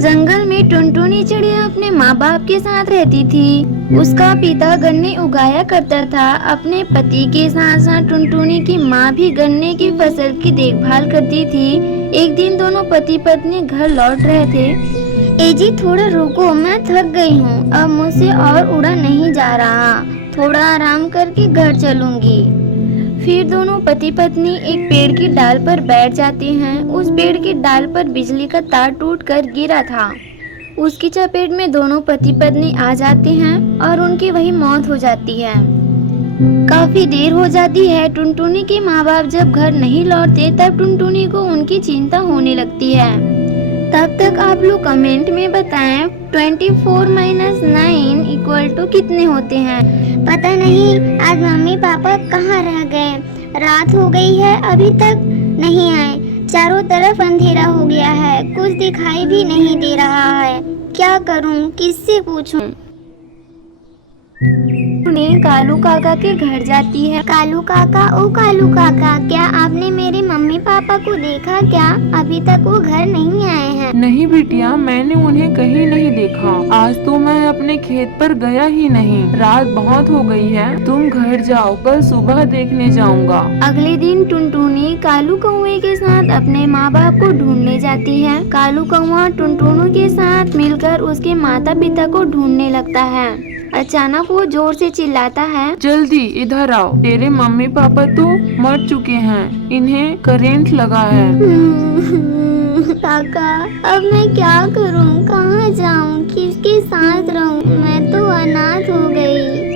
जंगल में टुनटुनी चिड़िया अपने माँ बाप के साथ रहती थी। उसका पिता गन्ने उगाया करता था। अपने पति के साथ साथ टुनटुनी की माँ भी गन्ने की फसल की देखभाल करती थी। एक दिन दोनों पति पत्नी घर लौट रहे थे। ए जी थोड़ा रुको, मैं थक गई हूँ, अब मुझसे और उड़ा नहीं जा रहा, थोड़ा आराम करके घर चलूंगी। फिर दोनों पति पत्नी एक पेड़ की डाल पर बैठ जाते हैं। उस पेड़ की डाल पर बिजली का तार टूटकर गिरा था। उसकी चपेट में दोनों पति पत्नी आ जाते हैं और उनकी वही मौत हो जाती है। काफी देर हो जाती है। टुनटुनी के माँ बाप जब घर नहीं लौटते तब टुनटुनी को उनकी चिंता होने लगती है। तब तक आप लोग कमेंट में बताएं 24 - 9 = कितने होते हैं। पता नहीं आज मम्मी पापा कहाँ रह गए, रात हो गई है अभी तक नहीं आए। चारों तरफ अंधेरा हो गया है, कुछ दिखाई भी नहीं दे रहा है। क्या करूं, किससे पूछूं? टुनटुनी कालू काका के घर जाती है। कालू काका, ओ कालू काका, क्या आपने मेरे मम्मी पापा को देखा क्या? अभी तक वो घर नहीं आए हैं। नहीं बिटिया, मैंने उन्हें कहीं नहीं देखा। आज तो मैं अपने खेत पर गया ही नहीं। रात बहुत हो गई है, तुम घर जाओ, कल सुबह देखने जाऊंगा। अगले दिन टुनटुनी कालू कौवे के साथ अपने माँ बाप को ढूंढने जाती है। कालू कौवा टुनटुनी के साथ मिलकर उसके माता पिता को ढूंढने लगता है। अचानक वो जोर से चिल्लाता है, जल्दी इधर आओ, तेरे मम्मी पापा तो मर चुके हैं, इन्हें करंट लगा है। काका, अब मैं क्या करूं, कहाँ जाऊं, किसके साथ रहूं? मैं तो अनाथ हो गई।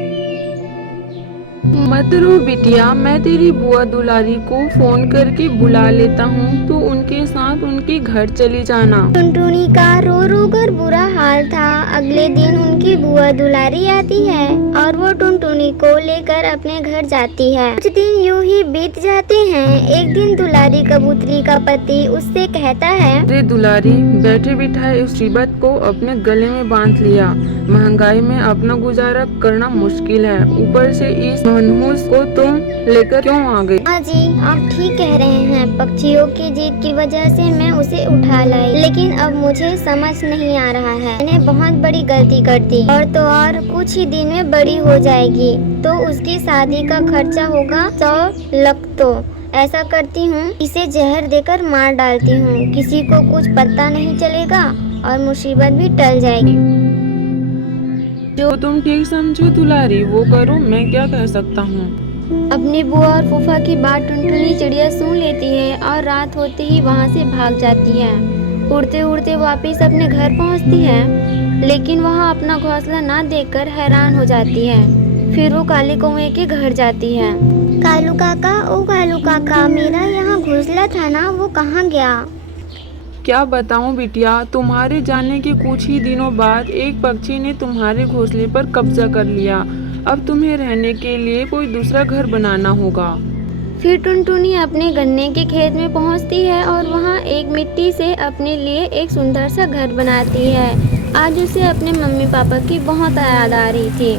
मत रो बिटिया, मैं तेरी बुआ दुलारी को फोन करके बुला लेता हूँ, तो उनके साथ उनके घर चली जाना। टुनटुनी का रो रो कर बुरा हाल था। अगले दिन उनकी बुआ दुलारी आती है और वो टुनटुनी को लेकर अपने घर जाती है। कुछ दिन यूं ही बीत जाते हैं। एक दिन दुलारी कबूतरी का पति उससे कहता है, अरे दुलारी, बैठे बिठाए उस मुसीबत को अपने गले में बांध लिया। महंगाई में अपना गुजारा करना मुश्किल है, ऊपर से इस मनहूस को तुम लेकर क्यों आ गई? हाँ जी, आप ठीक कह रहे हैं। पक्षियों की जीत की वजह से मैं उसे उठा लाई, लेकिन अब मुझे समझ नहीं आ रहा है। मैंने बहुत बड़ी गलती कर दी, और तो और कुछ ही दिन में बड़ी हो जाएगी, तो उसकी शादी का खर्चा होगा 100 लाख। तो ऐसा करती हूँ, इसे जहर देकर मार डालती हूँ, किसी को कुछ पता नहीं चलेगा और मुसीबत भी टल जाएगी। जो तुम ठीक समझो दुलारी, वो करो, मैं क्या कह सकता हूँ। अपनी बुआ और फूफा की बात टुनटुनी चिड़िया सुन लेती है और रात होते ही वहाँ से भाग जाती है। उड़ते उड़ते वापस अपने घर पहुँचती है, लेकिन वहाँ अपना घोंसला ना देखकर हैरान हो जाती है। फिर वो काले कौवे के घर जाती है। कालू काका, ओ कालू काका, मेरा यहाँ घोंसला था ना, वो कहाँ गया? क्या बताऊं बिटिया, तुम्हारे जाने के कुछ ही दिनों बाद एक पक्षी ने तुम्हारे घोंसले पर कब्जा कर लिया। अब तुम्हें रहने के लिए कोई दूसरा घर बनाना होगा। फिर टुनटुनी अपने गन्ने के खेत में पहुंचती है और वहां एक मिट्टी से अपने लिए एक सुंदर सा घर बनाती है। आज उसे अपने मम्मी पापा की बहुत याद आ रही थी।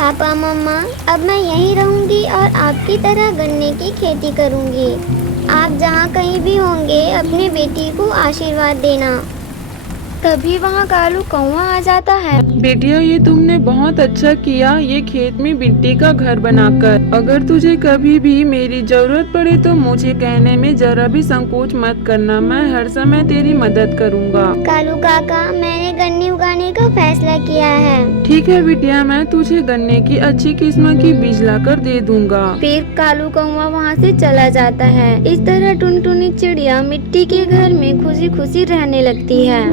पापा मम्मा, अब मैं यहीं रहूंगी और आपकी तरह गन्ने की खेती करूंगी। आप जहाँ कहीं भी होंगे अपने बेटी को आशीर्वाद देना। तभी वहाँ कालू कौवा आ जाता है। बेटिया, ये तुमने बहुत अच्छा किया, ये खेत में मिट्टी का घर बनाकर। अगर तुझे कभी भी मेरी जरूरत पड़े तो मुझे कहने में जरा भी संकोच मत करना, मैं हर समय तेरी मदद करूँगा। कालू काका, मैंने गन्ने उगाने का फैसला किया है। ठीक है बिटिया, मैं तुझे गन्ने की अच्छी किस्म की बीज लाकर दे दूंगा। फिर कालू कौवा वहाँ से चला जाता है। इस तरह टुनटुनी चिड़िया मिट्टी के घर में खुशी खुशी रहने लगती है।